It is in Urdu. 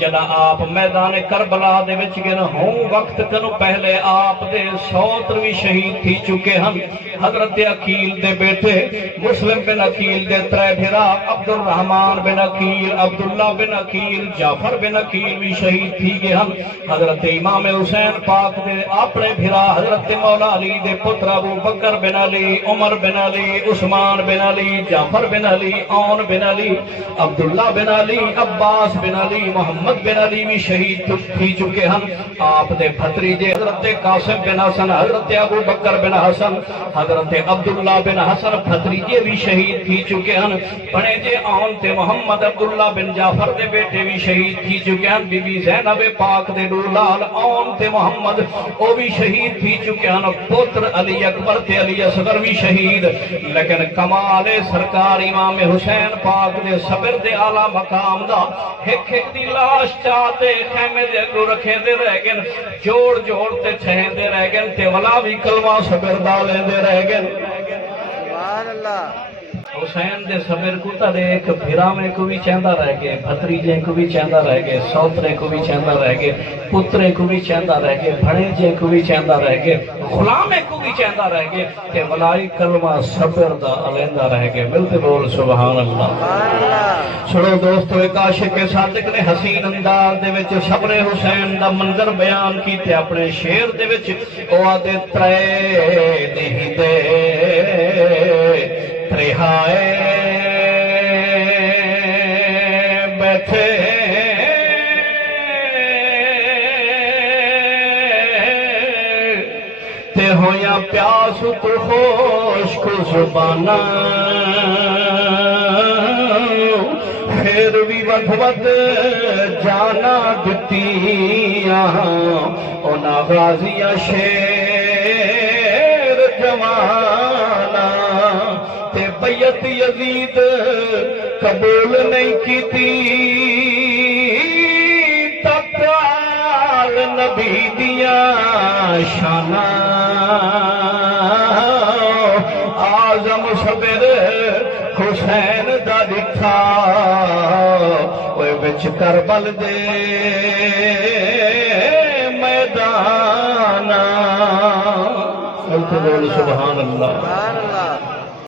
جدا آپ میدان کربلا دے وچ گن ہوں وقت کنو پہلے آپ دے 100 بھی شہید تھی چکے ہم حضرت عقیل دے بیٹے مسلم بن عقیل دے ترے بھرا عبد الرحمن بن عقیل عبداللہ بن عقیل جعفر بن عقیل بھی شہید تھی گئے ہم حضرت امام حسین پاک دے اپنے بھرا حضرت مولا علی دے پتر ابو بکر بن علی عمر بن علی عثمان بن علی جعفر بن علی عون بن علی عبداللہ بن علی عباس بن علی محمد بن علی بھی شہید تھی چکے ہم آپ دے بھتریجے حضرت قاسم بن حسن حضرت ابو بکر بن حسن حضرت عبداللہ بن حسن بھتریجے بھی شہید تھی چکے ہیں بڑے جے آن تے محمد عبداللہ بن جعفر دے بیٹے بھی شہید تھی چکے ہیں بی بی زینب پاک دے لال آن تے محمد او بھی شہید تھی چکے ہیں پتر علی اکبر تے علی اصغر بھی شہید لیکن کمال سرکار امام حسین پاک دے صبر دے اعلی مقام دا ایک ایک دی لاش چاہتے خیمے دے اگوں رکھے دے رہ گئے جوڑ جوڑ تے چھہیں دے رہ گئے تے ولا بھی کلمہ صبر ڈالے دے رہ گئے سبحان اللہ حسین دے صبر کو تا دیکھ بھرامے کو بھی چاہتا رہ گئے بھتریجے کو بھی چاہتا رہ گئے سوترے کو بھی چاہتا رہ گئے پترے کو بھی چاہتا رہ گئے بھڑیجے کو بھی چاہتا رہ گئے غلامے کو بھی چاہتا رہ گئے کہ ولائی کلمہ صبر دا علیندہ رہ گئے ملتے بول سبحان اللہ چھوڑو دوستو ایک عاشق صادق نے حسین انداز دے وچ صبر حسین دا منظر بیان کیتے اپنے شعر دے وچ او آدے ترے نہیں دے رہائے بیٹھے تے ہویا پیاس تو خوش کو زبانہ پھر بھی ود ود جانا دتیاں اونا غازیاں شیر جوانا بیعت یزید قبول نہیں کی تھی تقال نبی دیا شانہ آزم صبر حسین دا دکھا اوے وچ کربل دے میدانا سبحان اللہ